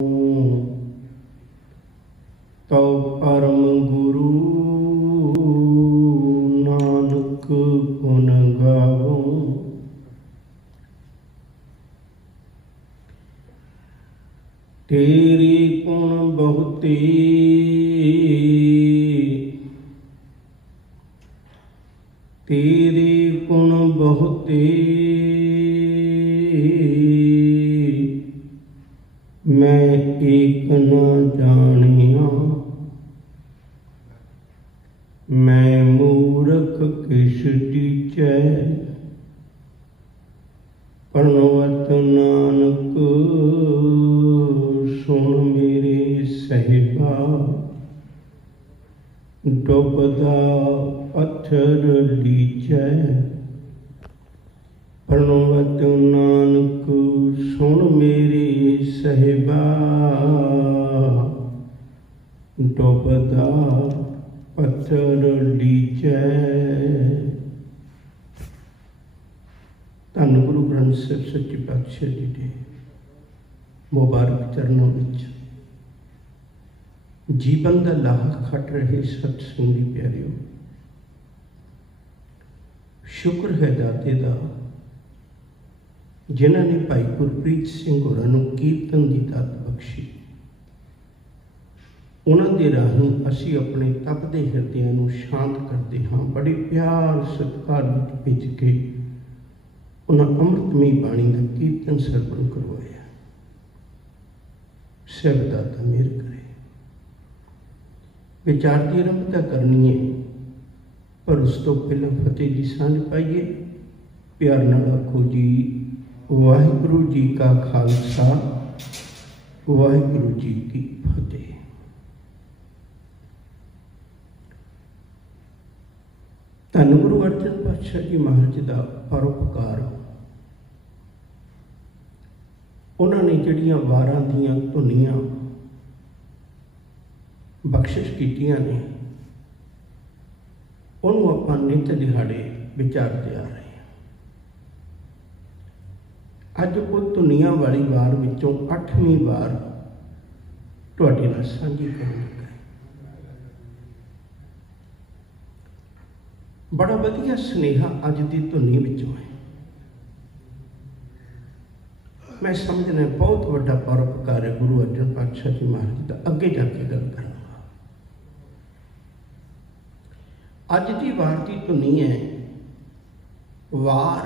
तो परम गुरु नानक गुण गावो। तेरी गुण बहुते तेरे गुण बहुते मैं एक न जानिया। मैं मूर्ख किस टीचै प्रणवत नानक सुन मेरे साहिबा। डुबदा पत्थर लीचै प्रणवत नानक सुन मेरे साहिबा। डुबदा पत्थर लीचै। धन गुरु ग्रंथ साहिब सच्चे पातशाह जी के मुबारक चरणों में जीवन का लाह खट रहे सतसंगी प्यारिओ, शुक्र है दाते दा जिन्होंने ने भाई गुरप्रीत सिंह होरां नूं कीर्तन की दात बख्शी। उन्होंने राही असी अपने तपदे हिरदियां नूं शांत करते हाँ। बड़े प्यार सत्कार भिज के उन्होंने अमृतमयी बाणी का कीर्तन सरवण करवाया। सब दाता मेहर करे। विचार की आरंभता करनी है, पर उस तो पहले फतेह की सांझ पाइए। प्यार नाल आखो जी वाहिगुरु जी का खालसा वाहिगुरु जी की फतेह। धन गुरु अर्जन पातशाह जी महाराज का परोपकार। उन्होंने जड़ियां वारां दियां धुनियां बख्शिश कीतियां ने, उन्होंने आपां नित दिहाड़े विचारते आ रहे हैं। अज वो धुनिया वाली वार विचों 8वीं वार तुहाडे नाल साझी करन लगा। बड़ा वधिया सुनेहा अज की धुनी विचों है। मैं समझना बहुत वड्डा परोपकार है गुरु अर्जन पातशाह जी महाराज का। अगे जाके गल करूँगा। अज की वार की धुनी है वार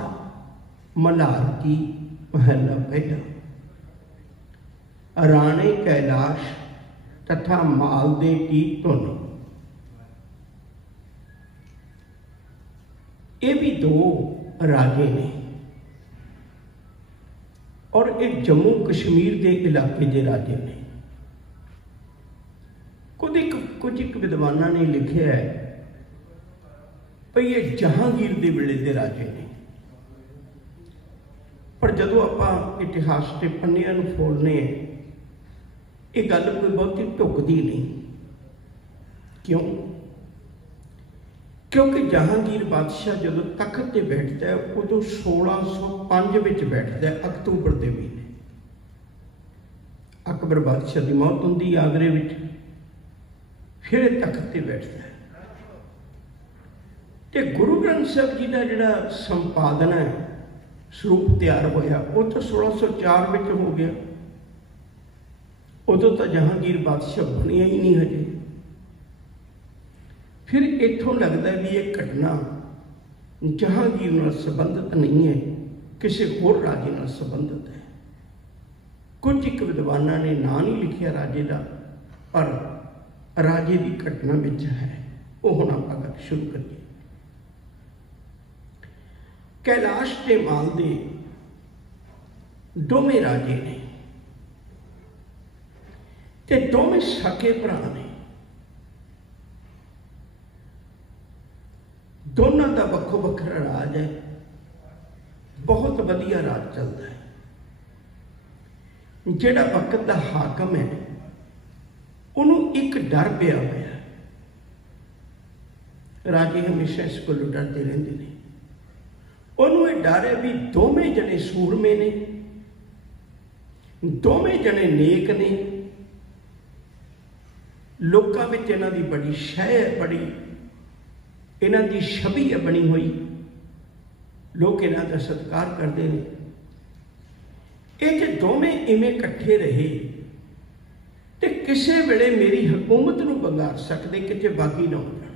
मल्हार की महला पहला। राणे कैलाश तथा मालदे की धुन। ये भी दो राजे ने और एक जम्मू कश्मीर के इलाके के राजे ने। कुछ एक विद्वाना ने लिखा है भाई ये जहांगीर के वेले के राजे ने। पर जदों आप इतिहास के पन्नियां नूं फोड़ने ये गल कोई बहुती ढुकदी नहीं। क्यों? क्योंकि जहांगीर बादशाह जदों तख्त से बैठता है उदों 1605 में बैठता है, अक्तूबर के महीने। अकबर बादशाह की मौत होंदी आगरे में, फिर तख्त से बैठता है। तो गुरु ग्रंथ साहिब जी का जिहड़ा संपादन है स्वरूप तैयार होया वो तो 1604 में हो गया। उदों तो जहांगीर बादशाह बनिया ही नहीं हजे। फिर इत्थों लगता है भी ये घटना जहांगीर नाल संबंधित नहीं है, किसी होर राजे नाल संबंधित है। कुछ एक विद्वाना ने ना नहीं लिखिया राजे का, पर राजे की घटना विच है। वो हुण आपां गल शुरू करिए। कैलाश के मालदे दोवें राजे ने ते दोवें सके भरा ने। दोनों का वक्खो वक्खरा राज है, बहुत वधिया राज चलता है। जिहड़ा वक्त का हाकम है उन्होंने एक डर पिया हुआ है। राजे हमेशा इस को डरते रहते हैं। उन्होंने डर है भी दोवें जने सूरमे ने, दोवें जने नेक ने, लोकां विच इन्हां दी बड़ी शह है, बड़ी इन्हां दी छवि है बनी हुई, लोग इन्हां दा सत्कार करते हैं। ये जे दोवें इवें इकट्ठे रहे तो किसी वेले मेरी हुकूमत नूं बगाड़ सकते, किते बागी ना हो जाण।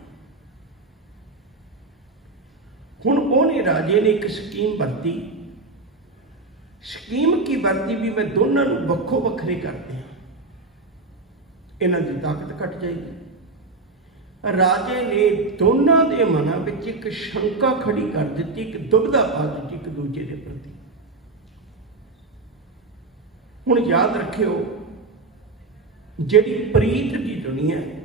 हुण उहने राजे ने एक स्कीम वरती। स्कीम की वरती भी मैं दोनों नूं वक्खो वखरे कर दियां, इन्हां दी ताकत घट जाएगी। राजे ने दोनों के मनां विच एक शंका खड़ी कर दी, एक दुविधा पा दी एक दूजे के प्रति। हुण याद रखियो, जिहड़ी प्रीत की दुनिया है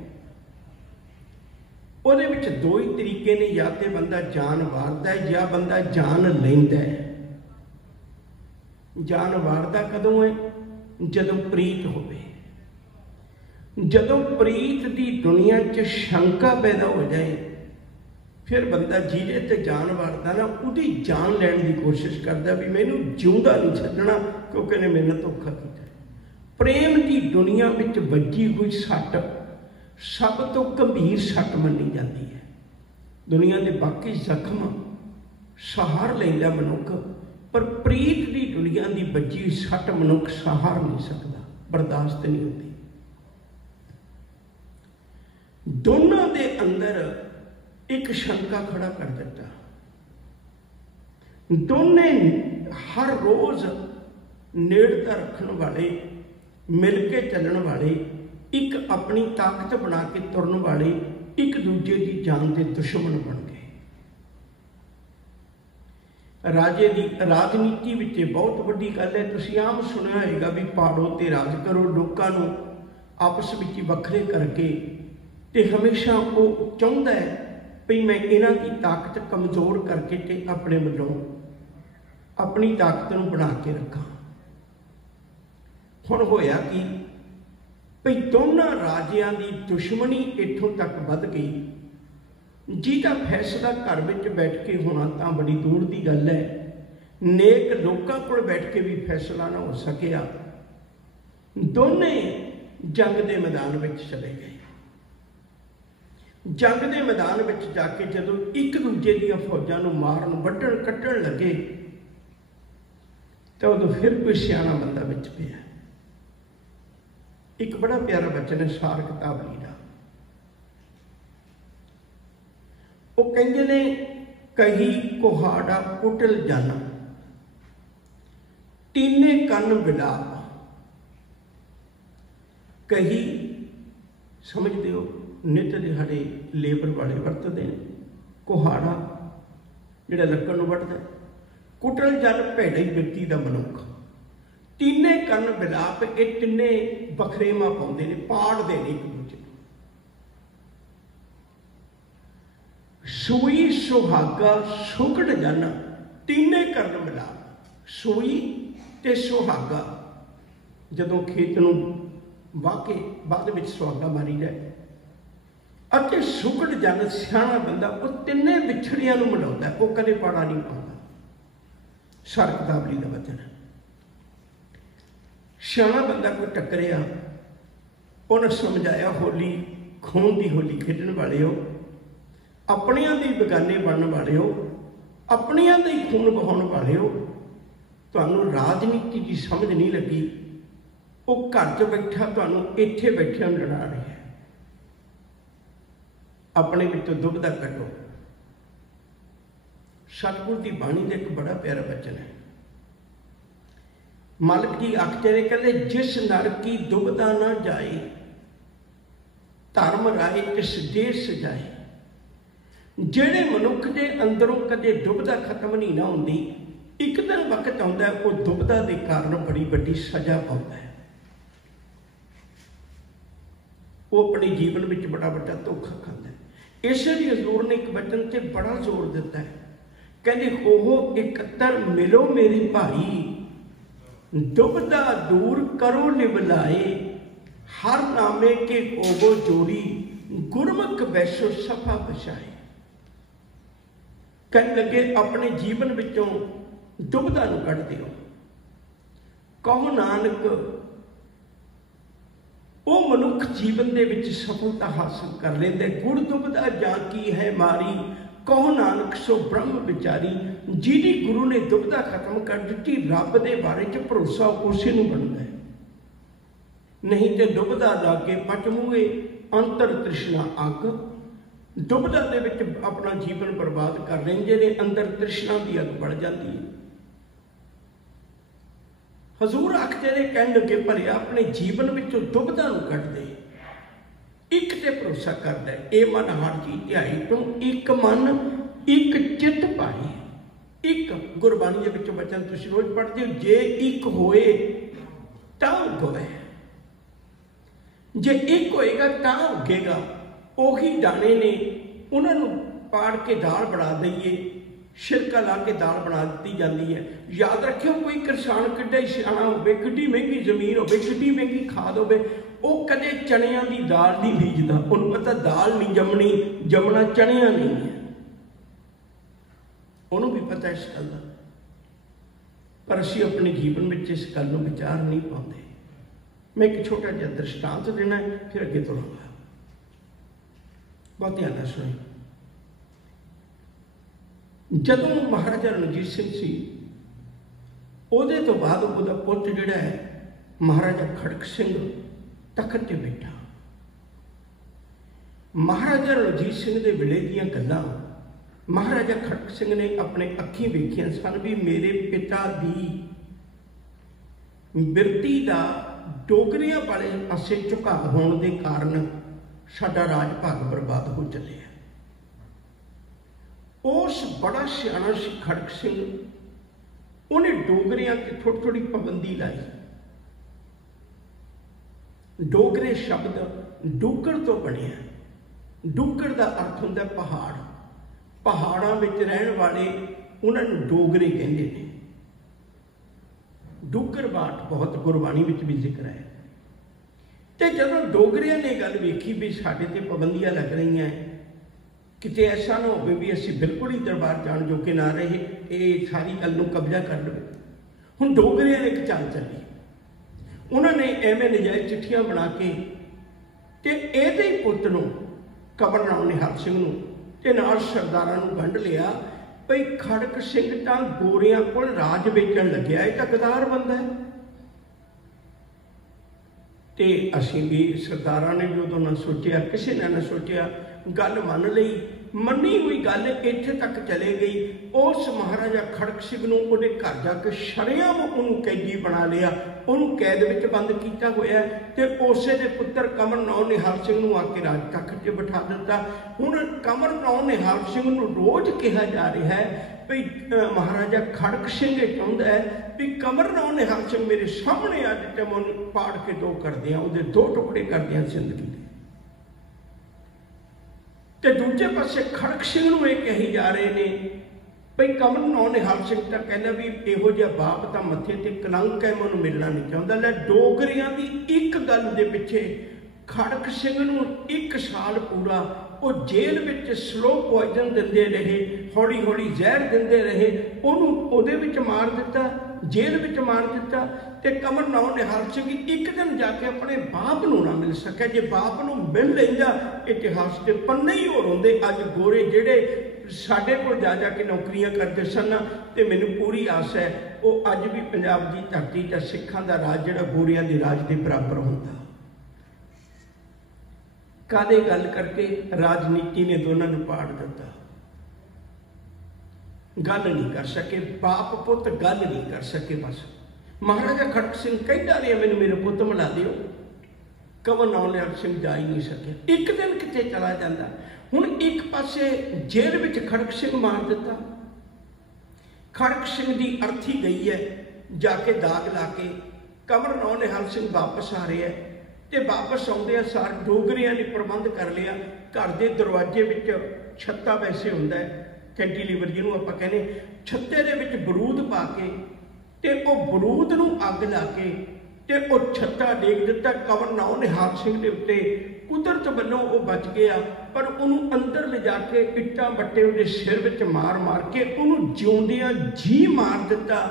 उहदे विच दो ही तरीके ने, या तो बंदा जान वारदा है या बंदा जान लैंदा है। जान वारदा कदों है? जदों प्रीत होवे। जदों प्रीत की दुनिया च शंका पैदा हो जाए, फिर बंदा जिहदे ते जान वारदा ना उहदी जान लैण की कोशिश करदा भी मैनूं जिउंदा नहीं छड्डना, क्योंकि इहने मेरे नाल धोखा कीता। प्रेम की दुनिया विच वजी हुई सट सब तो गंभीर सट मनी जाती है। दुनिया के बाकी जख्म सहार लैंदा मनुख, पर प्रीत की दुनिया की वजी हुई सट मनुख सहार नहीं सकता, बर्दाश्त नहीं होती। दोनों के अंदर एक शंका खड़ा कर दिता। दोने हर रोज नेड़ता रखने वाले, मिल के चलण वाले, एक अपनी ताकत बना के तुरन वाले, एक दूजे की जान के दुश्मन बन गए। राजे की राजनीति विच बहुत वड्डी गल है। तुसीं आम सुनिया होगा भी पाड़ो ते राज करो, लोगों को आपस में वखरे करके, ते हमेशा वो चाहता है भी मैं इन्हां की ताकत कमज़ोर करके ते अपने वल्लों अपनी ताकत नूं बना के रखा। हुण होया कि भई दोनों राजियां की दुश्मनी इत्थों तक वध गई, जिहदा फैसला घर में बैठ के होना तो बड़ी दूर की गल है। नेक लोगों को बैठ के भी फैसला ना हो सकिया। दोने जंग के मैदान में चले गए। जंग के मैदान में जाके जदों एक दूजे दी फौजां नूं मारन वड्ढण कट्टण लगे, तो उदों फिर कोई सियाणा बंदा विच पिया। एक बड़ा प्यारा बचन है सार किताबली का। वो कहते ने, कही कुहाड़ा कुटल जाना, तीने कन विलाप। कही समझते हो, नित दिहाड़े लेबर वाले वरतते हैं। कुहाड़ा जिहड़ा लक्कड़ नूं वढदा, कुटल जन भैड़े व्यक्ति का मनुख। तीने कन विलाप, ये तिने बखरेवा पाउंदे ने, पाड़दे ने एक दूजे नूं। सूई सुहागा सुगड़ जाना, तीने कन विलाप। सूई ते सुहागा जदों खेत नूं वाह के बाद में सुहागा मारी जाए, अते सुगड़ जन सियाणा बंदा वो तिने विछड़ियां नूं मिलाउंदा, वो कदे पाड़ा नहीं पाउंदा। सार किताबली का वचन है। सियाणा बंदा कोई टकरिया, उन्हें समझाया होली खून की होली खेडण वाले हो, अपनियां दे बेगाने बनने वाले हो, अपनियां दे खून बहाउण वाले हो, तुहानूं राजनीति की समझ नहीं लगी। वो घर च बैठा तुहानूं इत्थे बैठिया लड़ा रहा है। अपने विचों दुविधा कड्डो। सतगुर की बाणी का एक बड़ा प्यारा वचन है। मालिक जी आखते ने, कहते जिस नर की दुविधा ना जाए, धर्म राय तिस देश जाए। जेड़े मनुख के अंदरों कदे दुविधा खत्म नहीं ना होंदी, एक दिन वक्त आता है वो दुविधा के कारण बड़ी बड़ी सजा पाता है। वो अपने जीवन में बड़ा बड़ा धोखा खाता है। इसलिए हजूर ने एक वचन से बड़ा जोर दिता है, कहते ओहो एकत्र मिलो मेरे भाई, दुविधा दूर करो निबलाए, हर नामे के ओगो जोड़ी, गुरमुख वैसो सफा बचाए। कह लगे अपने जीवन विचों दुविधा नूं कढ दिओ। कहो नानक वो मनुख जीवन दे विच सफलता हासिल कर लेंदे। गुड़ दुबदा जा की है मारी, कहो नानक सो ब्रह्म विचारी। जिहदी गुरु ने दुबदा खत्म कर दी, रब दे बारे च भरोसा उसे नूं बनदा है। नहीं तो दुबदा लागे पट मूहे, अंतर तृष्णा अग। दुबदा दे विच अपना जीवन बर्बाद कर लेंदे ने, अंदर तृष्णा की अग बढ़ जाती है। हजूर आखते ने कहन लगे भलिया अपने जीवन में दुबदा नूं कढ दे, एक ते भरोसा करदा है। ए मन हर चीज ध्याई तो एक मन एक चित पाई। एक गुरबाणी दे विच वचन तुसीं रोज पढ़दे हो, जे एक होए तां उगवे, जे एक होएगा तां उगेगा। ओही दाने ने उन्हां नूं पाड़ के दाल बना दईए, छिलका ला के दाल बना दी जाती है। याद रखियो कोई किसान किड्डा सियाणा होवे, किड्डी महंगी जमीन होवे, किड्डी महंगी खाद होवे, वो कदे चनिया की दाल नहीं बीजता। उन्हें पता दाल नहीं जमनी, जमना चनिया नहीं है, उन्होंने भी पता इस गल का। पर असीं अपने जीवन में इस गल को विचार नहीं पाते। मैं एक छोटा जिहा दृष्टांत देना है, फिर अगे तुरांगा। बहुत ध्यान नाल सुणो। जदों महाराजा रणजीत सिंह सी, उहदे तो बाद उहदा पुੱਤ जिहड़ा है महाराजा खड़क सिंह तखत ते बैठा। महाराजा रणजीत सिंह दे वेले दीयां गल्लां महाराजा खड़क सिंह ने अपने अखीं वेखियां सन भी मेरे पिता दी बिरती दा डोगरियां वाले पासे झुकाव होने के कारण साडा राज भाग बर्बाद हो चलिया। उस बड़ा सियाणा सी खड़क सिंह, उन्हें डोगरियां की थोड़ी थोड़ी पाबंदी लाई। डोगरे शब्द डुग्गर तो बनिया। डुग्गर का अर्थ होंदा पहाड़। पहाड़ों में रहने वाले उन्होंने डोगरे कहते हैं। डुग्गर बाट बहुत गुरबाणी में भी जिक्र है। तो जदों डोगरिया ने गल वेखी भी साडे ते पाबंदियां लग रही हैं, किते ऐसा ना हो भी असी बिल्कुल ही दरबार जाण जोगे ना रहे, ये सारी गल नूं कब्जा कर लवे। हुण डोगरिया ने एक चाल चली, उन्होंने एवें नजायज़ चिट्ठियां बना के ते इहदे ही पुੱਤ नूं कंवर राव निहाल सिंह नूं ते नाल सरदारां नूं गंढ लिया भई खड़क सिंह तां गोरियां कोल राज वेचण लग्या, इह तां गदार बंदा है। ते असीं भी सरदारां ने भी उदों ना सोचिया, किसी ने ना सोचिया, गल मन लई। मनी हुई गल इत्थे तक चले गई। उस महाराजा खड़क सिंह नूं उहदे घर जाके शरेआम उहनूं कैदी बना लिया, उहनूं कैद विच बंद कीता होया ते उसे दे पुत्तर कंवर राव निहाल सिंह नूं आके राज तख्त ते बिठा दिता। हुण कंवर राव निहाल सिंह नूं रोज कहा जा रहा है भी महाराजा खड़क सिंह चाहुंदा है भी कंवर राव निहाल सिंह मेरे सामने अज ते मैं पाड़ के दो कर दियां, उहदे दो टुकड़े कर दियां जिंदगी दे। ते दूजे पासे खड़क सिंह नूं यह कही जा रहे ने भई कंवर राव निहाल सिंह तां कहंदा भी इहो जिहा बाप तां मत्थे ते कलंक है, मैनूं मिलना नहीं चाहुंदा। लै डोगरियां दी एक गल दे पिछे खड़क सिंह नूं 1 साल पूरा वो जेल में स्लो पॉइजन देंदे रहे, हौली हौली जहर देंदे रहे, उहनूं उहदे विच मार दिता, जेल विच मार दिता। ते कंवर राव निहाल सिंह एक दिन जाके अपने बाप नूं ना मिल सकिया। जे बाप नूं मिल लैंदा इतिहास के पन्ने ही होर हुंदे। अज गोरे जिहड़े साडे कोल जा जाके नौकरियां करदे सन ते मैनूं पूरी आस है वो अज भी पंजाब की धरती ते सिखां दा राज जिहड़ा गोरियां दे राज दे बराबर हुंदा। कादे गल करके राजनीति ने दोनों नूं पाड़ दिता, गल नहीं कर सके, बाप पुत गल नहीं कर सके। बस महाराजा खड़क सिंह कहता रहा मैनूं मेरे पुत मिला दिओ, कंवर राव निहाल सिंह जा ही नहीं सके। एक दिन किते चला जाता। हुण एक पासे जेल विच खड़क सिंह मार दिता, खड़क सिंह की अर्थी गई है जाके दाग ला के, कंवर राव निहाल सिंह वापस आ रहा है ते वापस आउंदे सार डोगरियां ने प्रबंध कर लिया। घर के दरवाजे विच छत्ता वैसे हुंदा है, कैंटीलीवर जिहनूं आपां कहने, छत्ते दे विच बरूद पा के ते ओह बरूद नूं अग ला के ते ओह छत्ता डेग दिता कंवर राव निहाल सिंह दे उत्ते। कुदरत वल्लों ओह बच गया, पर उहनूं अंदर ले जाके इट्टां बट्टे उहदे सिर विच मार मार के उहनूं जिउंदियां जी मार दिता।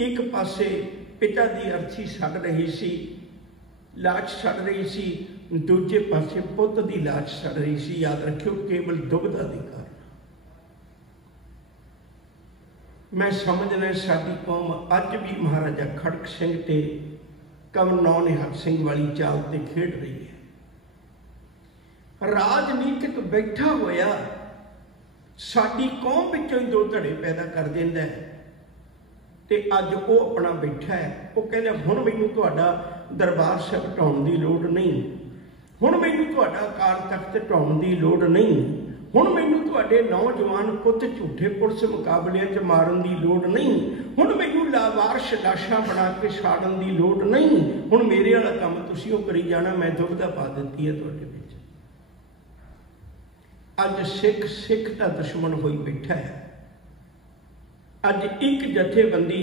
एक पासे पिता की अर्थी सड़ रही सी, लाश सड़ रही सी, दूजे पासे पुत की लाश सड़ रही सी। याद रखियो, केवल दुविधा के कारण। मैं समझना साडी कौम अज भी महाराजा खड़क सिंह ते कंवर नौ निहत्थ सिंह वाली चाल ते खेड रही है। राजनीतिक बैठा होया साडी कौम विचों ही दो धड़े पैदा कर देंदा है। ते अज वो अपना बैठा है, वो कहंदा हुण मैनूं तुहाडा दरबार साहिब ढाउण की लोड़ नहीं, हुण मैनूं तुहाडा अकाल तख्त ढाउण की लोड़ नहीं, हुण मैनूं तुहाडे नौजवान पुत झूठे पुलिस मुकाबलियां च मारन की लोड़ नहीं, हुण मैनूं लावारश लाशां बना के साड़न की लोड़ नहीं, हुण मेरे वाला काम तुसीं ओह करी जाना, मैं दुविधा पा दित्ती है तुहाडे विच। अज सिख सिख का दुश्मन होई बैठा है। अज एक जथेबंदी,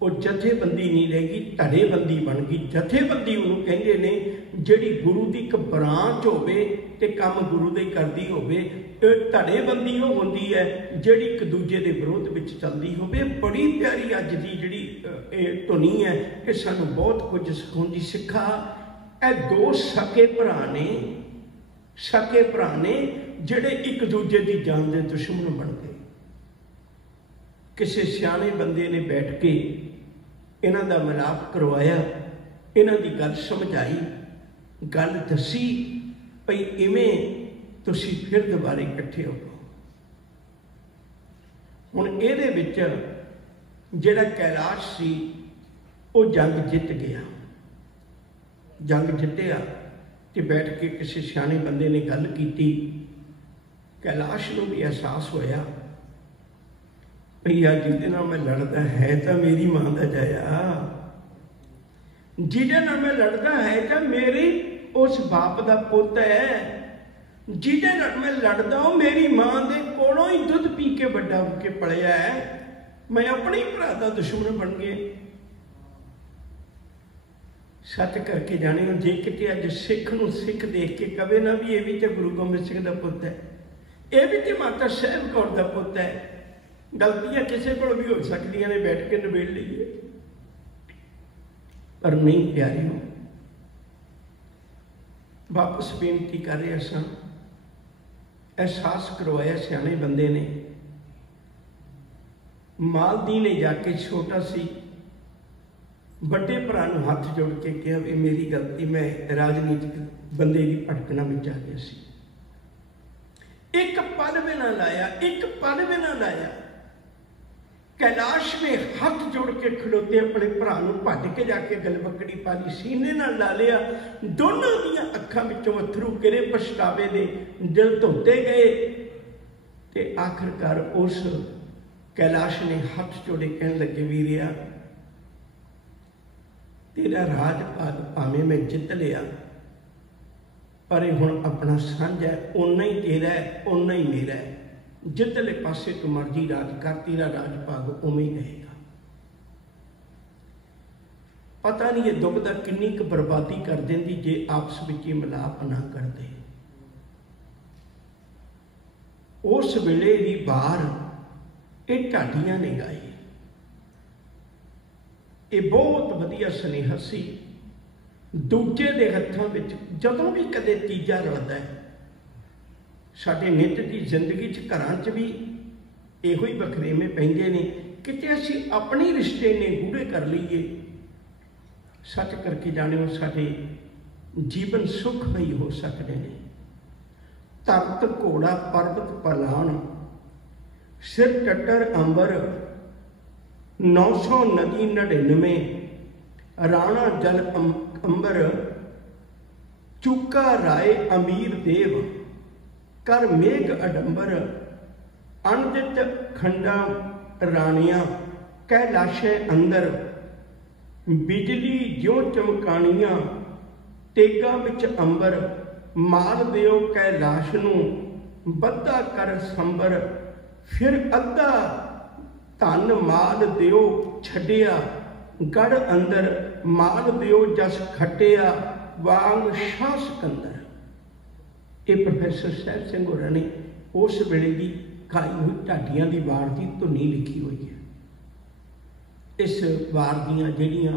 वो जथेबंदी नहीं रहेगी, धड़ेबंदी बन गई। जथेबंदी उन्होंने कहते ने जिहड़ी गुरु की एक ब्रांच होवे ते काम गुरु दे करदी होवे। धड़ेबंदी वो होंदी है जिहड़ी एक दूजे के विरोध विच चलदी होवे। बड़ी प्यारी अज की जिहड़ी धुनी है कि सानू बहुत कुछ सिखाउंदी। सिखा ए दो सके भरा ने, सके भरा ने जिहड़े एक दूजे की जान के दुश्मन बन गए। किसी सियाने बंदे ने बैठ के इन्हां दा मिलाप करवाया, इन्हां दी गल समझाई, गल दसी भई इवें तुसीं फिर दोबारे इकट्ठे हो। हुण इहदे विच जिहड़ा कैलाश सी वो जंग जित गया। जंग जित्तिया ते बैठ के किसी सियाने बंदे ने गल की। कैलाश नूं भी एहसास होया भैया जिहदे नाल मैं लड़दा है तो मेरी मां दा जाया, जिहदे नाल मैं लड़दा है तो मेरी उस बाप दा पुत है, जिहदे नाल मैं लड़दा वो मेरी मां दे कोलों ही दुध पी के बड़ा हो के पलिया है। मैं अपने ही भरा दा दुश्मन बन गए। सच करके जाने जे किते अज सिख नूं सिख देख के कवे ना भी ये भी तो गुरु गोबिंद सिंह दा पुत है, ये भी तो माता साहिब कौर दा पुत है। गलतियां किसी को भी हो सकती ने, बैठ के निबेड़ लीए, पर नहीं प्यारियों। वापस बेनती कर रहे सन, एहसास करवाया सियाने बंदे ने। मालदी ने जाके छोटा सी बड़े भरा नूं हाथ जोड़ के कहा भी मेरी गलती, मैं राजनीतिक बंदे की भटकना में आ गया सी। एक पल भी ना लाया, एक पल भी ना लाया। कैलाश ने हाथ जोड़ के खड़ोते अपने भरा नूं भज के जाके गलबकड़ी पा ली, सीने नाल ला लिया। दोनों दियां अखां विचों अथरू गिरे, पछतावे दे दिल धोते गए। ते आखिरकार उस कैलाश ने हाथ जोड़े कहन लगे, वीरिया तेरा राज भाग भावें मैं जित लिया, पर हुण अपना सांझ है, उन्ना ही तेरा है, उन्ना ही मेरा है। जिधरले पासे तू मर्जी राज कर, तेरा राज भाग उवें ही रहेगा। पता नहीं ये दुविधा किन्नी क बर्बादी कर देंदी जे आपस में ही मिलाप ना करते। उस वेले भी बार ये ढाडियां ने गाई। ये बहुत वधिया सुनेहा सी। दूजे के हथों में जदों भी कदे तीजा रलदा है, साडे नित की जिंदगी घरां च भी इहो ही वखरेवे पैंदे ने। किते असीं अपने रिश्ते ने गूढ़े कर लीए, सच करके जाने साडे जीवन सुखमई हो सकते हैं। तरत घोड़ा पर्वत पलान, सिर टट्टर अंबर, 900 नदी 99, राणा जल अंबर, चूका राय अमीर देव, कर मेघ अडंबर, अनदित खंडा राणियां, कैलाशे अंदर, बिजली ज्यों चमकानियां, तेगा विच अंबर, माल दिओ कैलाश नूं, बद्धा कर संबर, फिर अद्धा धन माल दिओ छड्डिया, गढ़ अंदर माल दिओ जस खटिया, वांग शाह सिकंदर। ये प्रोफैसर साहिब सिंह होरां ने उस वेले की खाई हुई ढाडियां की वार की धुनी लिखी हुई है। इस वार दियां ਜਿਹੜੀਆਂ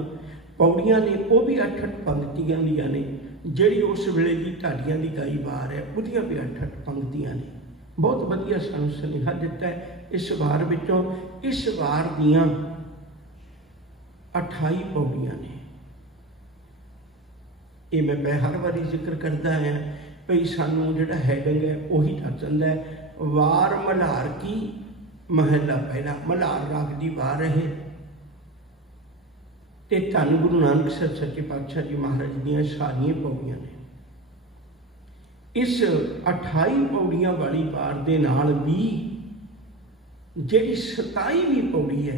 पौड़ियां ने वो भी 8-8 पंक्तियां दियां ने। ਜਿਹੜੀ उस वेले की ढाडियां की गाई वार है ਉਹਦੀਆਂ भी 8-8 पंक्तियां ने। बहुत वधिया सानू सुनेहा दिता है इस वार विचों। इस वार दियां 28 पौड़ियां ने। ये मैं हर बारी जिक्र करता है भई सानू जिहड़ा हैडिंग है वही दस दिंदा है। वार मल्हार की महला पहला, मल्हार राग की वार है ते धन गुरु नानक साहब सच्चे पातशाह जी महाराज दीयां सारियां पौड़ियां ने। इस 28 पौड़ियां वाली वार दे नाल भी जिहड़ी 27वीं पौड़ी है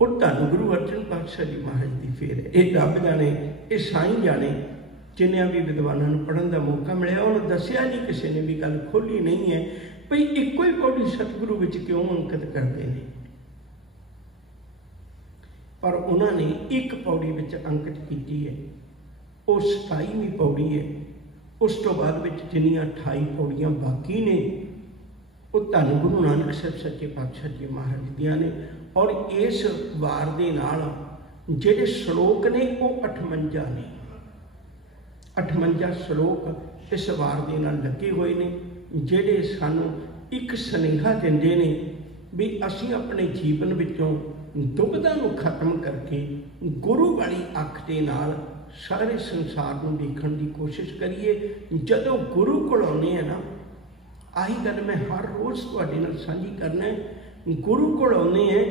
वो धन गुरु अर्जन पातशाह जी महाराज की फेर है। ये रब जाने, ये साईं जाने, जिन्हें भी विद्वानों को पढ़न का मौका मिले उन्होंने दसिया नहीं, किसी ने भी गल खोली नहीं है भई एको ही पौड़ी सतगुरु विच क्यों अंकित करते हैं। पर उन्होंने एक पौड़ी विच अंकित की है, वो 27वीं पौड़ी है। उस तो बाद विच जिन्नियां 28 पौड़ियां बाकी ने वो धन गुरु नानक साहब सच्चे पातशाह जी महाराज दियां ने। और इस वार दे नाल जिहड़े श्लोक ने वो 58 ने। 58 श्लोक इस वार दे नाल लगे हुए ने, जिहड़े सानू एक सुनेहा दिंदे ने भी असीं अपने जीवन विचों दुविधा नूं खत्म करके गुरु वाली अख दे नाल सारे संसार नूं देखण दी कोशिश करिए। जदों गुरु कोल आउंदे हैं ना, आही गल मैं हर रोज़ तुहाडे नाल साझी करना है। गुरु कोल आउंदे हैं,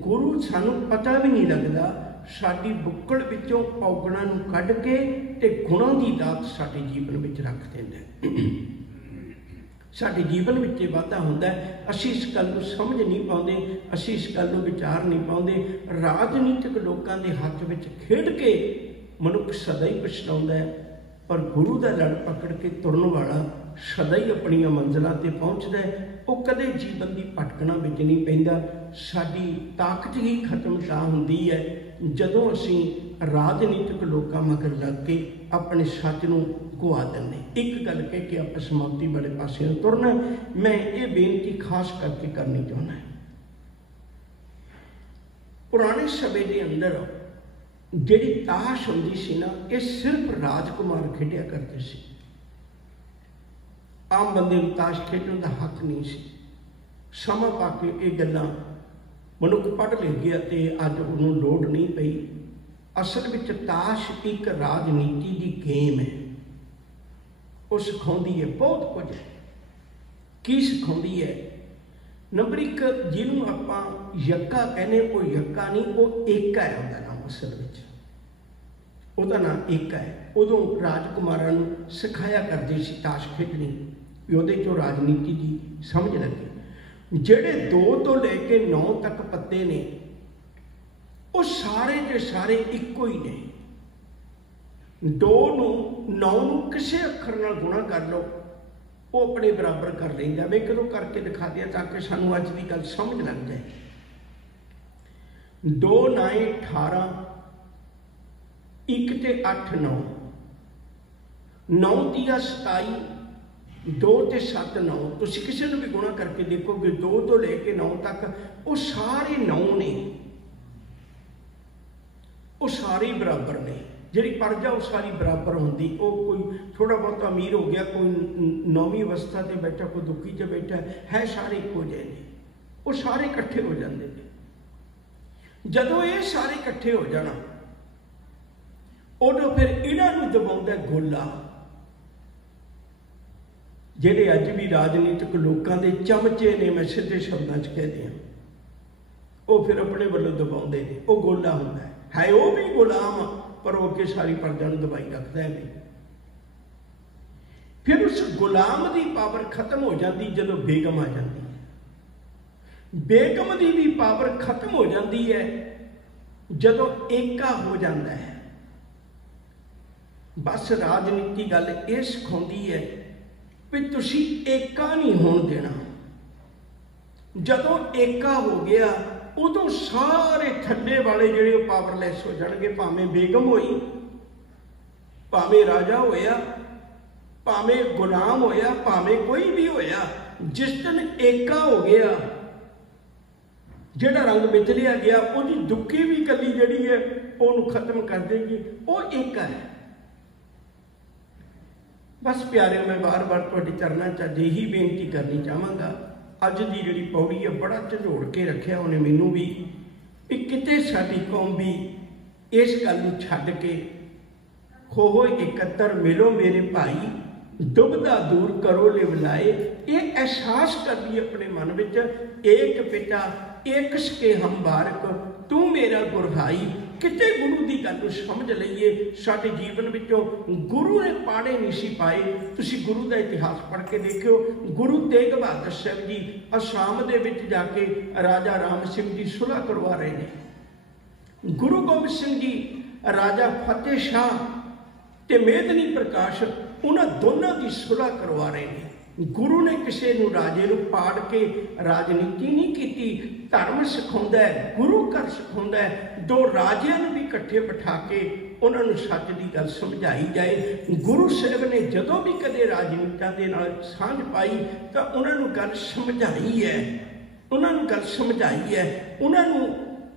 गुरु सानू पता भी नहीं लगता, साडी बुक्कड़ विचों औगणां नूं कढ के ते गुणां दी दात साडे जीवन विच रख दिंदा है। साडे जीवन विच वाधा हुंदा है। असीं इस गल नूं समझ नहीं पाउंदे, असीं इस गल नूं विचार नहीं पाउंदे। राजनीतिक लोकां दे हत्थ विच खेड के मनुख सदा ही पछताउंदा है, पर गुरु दा लड़ पकड़ के तुरन वाला सदा ही अपनी मंजिलों ते पहुँचता है। वो कदे जीवन की भटकना विच नहीं पैंदा। साडी ताकत ही खत्म तां हुंदी है जदों असीं राजनीतिक लोकां मगर लग के अपने सच नूं गुआ दिंदे। एक गल कह के आप समाप्ति वाले पासे नूं तुरना। मैं ये बेनती खास करके करनी चाहुंदा। पुराने समय के अंदर जिहड़ी ताश हुंदी सी ना, ये सिर्फ राजकुमार खेडिया करते सी। आम बंदे नूं ताश खेडण का हक नहीं सी। समा पा के ये गल्लां मनुख पढ़ लिख गया ते अज उन्होंने लोड़ नहीं पई। असल विच ताश एक राजनीति की गेम है। वो सिखाउंदी है बहुत कुछ। की सिखाउंदी है? नंबर एक, जिन्हों आपां यक्का कहने, वो यक्का नहीं, वो एका है। उहदा नाम असल विच उहदा नाम एका है। उदों राजकुमारां नूं सिखाया करदे सी ताश खेडणी, भी उहदे चों राजनीति की समझ लगे। ਜਿਹੜੇ 2 ਤੋਂ ਲੈ ਕੇ 9 तक पत्ते ने, वो सारे के सारे इक्को ही ने। 2 ਨੂੰ 9 ਨੂੰ ਕਿਸੇ ਅੱਖਰ ਨਾਲ ਗੁਣਾ ਕਰ ਲਓ, वो अपने बराबर कर लेंदा। मैं कदों करके दिखा दिया ताकि सानू अज की गल समझ लग जाए। 2 9 18, 1 ते 8 9, 9 दिया 27, 2 ते 7 9। तुसीं किसी ने भी गुणा करके देखोगे 2 तो लेके 9 तक वो सारे 9 ने, वो सारे बराबर ने। जिहड़ी प्रजा वो सारी बराबर होंदी। वो कोई थोड़ा बहुत अमीर हो गया, कोई 9वीं अवस्था से बैठा, कोई दुखी च बैठा है, सारे इक्को जिहे ने। वो सारे इकट्ठे हो जाते हैं। जदों ये सारे इकट्ठे हो जाना, उदों फिर इन्हां नूं दबाउंदा गोला। ਜਿਹੜੇ अज भी राजनीतिक लोगों के चमचे ने, मैं सीधे शब्दों च कह दिया, वो फिर अपने वालों दबाउंदे ने। वो गोला हुंदा है वो भी गुलाम, पर वो अगे सारी प्रजा नूं दबाई रखता है नहीं। फिर उस गुलाम की पावर खत्म हो जाती जदों बेगम आ जाती है। बेगम की भी पावर खत्म हो जाती है जदों एका हो जाता है। बस राजनीति गल ये सिखाउंदी है भी तुसी एका नहीं होण देना। जदों एका हो गया उदों सारे थल्ले वाले जिहड़े पावरलैस हो जाणगे। भावें बेगम होई, भावें राजा होया, भावें गुलाम होया, भावें कोई भी होया, जिस दिन एका हो गया ਜਿਹੜਾ ਰੰਗ ਵਿੱਚ ਲਿਆ ਗਿਆ ਉਹਦੀ ਦੁੱਖੀ ਵੀ ਕੱਲੀ ਜਿਹੜੀ ਹੈ ਉਹਨੂੰ ਖਤਮ ਕਰ ਦੇਗੀ। ਉਹ ਇੱਕ ਹੈ। बस प्यारे, मैं बार बार तुहाडे चरनां च अज यही बेनती करनी चाहांगा। अज दी जिहड़ी पौड़ी है बड़ा झंझोड़ के रखिया उन्हें मैनूं भी किते साडी कौम भी इस गल नूं छड्ड के होवो एकत्र मिलो मेरे भाई, दुबदा दूर करो लिवलाए। ये एहसास कर ली अपने मन विच, एक पिता एक सके हम बारक तू मेरा गुरहाई। किते गुरु की गल समझ लीए। साडे जीवन विचों गुरु ने पाड़े नहीं सी पाए। तुसीं गुरु का इतिहास पढ़ के देखियो। गुरु तेग बहादुर साहब जी असम दे विच जाके राजा राम सिंह जी सुलह करवा रहे हैं। गुरु गोबिंद सिंह जी राजा फतेह शाह ते मेदनी प्रकाश उन्हां दोनों की सुलह करवा रहे हैं। गुरु ने किसी नूं राजे नूं पाड़ के राजनीति नहीं की, धर्म सिखाउंदा है, गुरु घर सिखाउंदा है। दो राजियां नूं भी इकट्ठे बिठा के उन्होंने सच की गल समझाई जाए। गुरु साहब ने जदों भी कदे राजनीतियां दे नाल सांझ पाई तो उन्होंने गल समझाई है, उन्होंने गल समझाई है। उन्होंने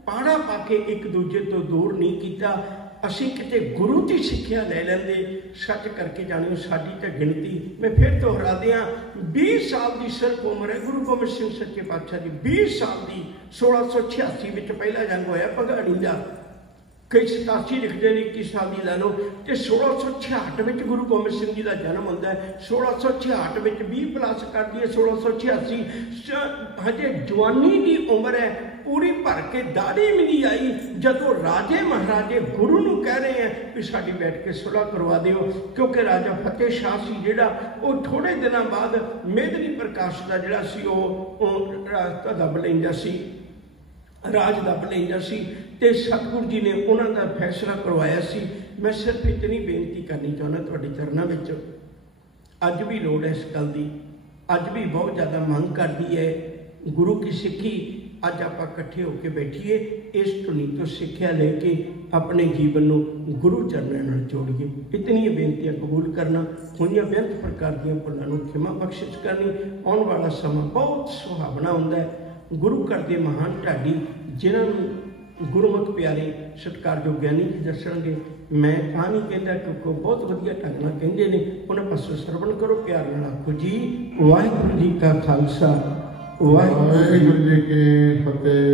पाड़ा पा के एक दूजे तो दूर नहीं किया। असी किते गुरु की सिक्ख्या ले लेंदे, सच करके जानियो साडी तां गिणती, मैं फिर दोहरा दियां, 20 साल की सिर्फ उम्र है गुरु गोबिंद सिंह सच्चे पातशाह की। 20 साल की 1686 में पहला जंग होया भगाड़ी का, कई 87 लिखते हैं, 21 साल की ला लो। तो 1666 में गुरु गोबिंद सिंह जी का जन्म होता है। 1666 में 20+ कर दिए 1686, हजे जवानी की उम्र है, पूरी भर के दाढ़ी भी नहीं आई। जदों राजे महाराजे गुरु नूं कह रहे हैं कि साडी बैठ के सुलह करवा दिओ, क्योंकि राजा फतेह शाह सी जिहड़ा वो थोड़े दिनों बाद मेदनी प्रकाश का जिहड़ा सी रास्ता दब लैंदा सी, राज दब लैंदा सी। ते सतगुरु जी ने उन्हां दा फैसला करवाया सी। मैं सिर्फ इतनी बेनती करनी चाहुंदा तुहाडे चरनां विच, अज भी लोड़ है इस गल दी, अज भी बहुत ज़्यादा मंग करती है गुरु की सिक्खी। अज आप इकट्ठे होकर बैठिए, इस धुनी तो सिक्ख्या लेके अपने जीवन को गुरु चरणों नाल जोड़िए। इतनी बेनतियां कबूल करना, होइयां बेअंत प्रकार दी भुलां नूं खिमा बख्शिश करनी। आने वाला समा बहुत सुहावना हुंदा है। गुरु घर दे महान ढाडी जिन्हां गुरुमुख प्यारे सत्कारयोग ज्ञानी जी दसणगे। मैं आ नहीं कहता क्योंकि बहुत वधिया ढंग नाल कहिंदे ने, उन्हां पासों सरवण करो, प्यार नाल आखो जी वाहिगुरू जी का खालसा वाहिगुरू जी की फतेह।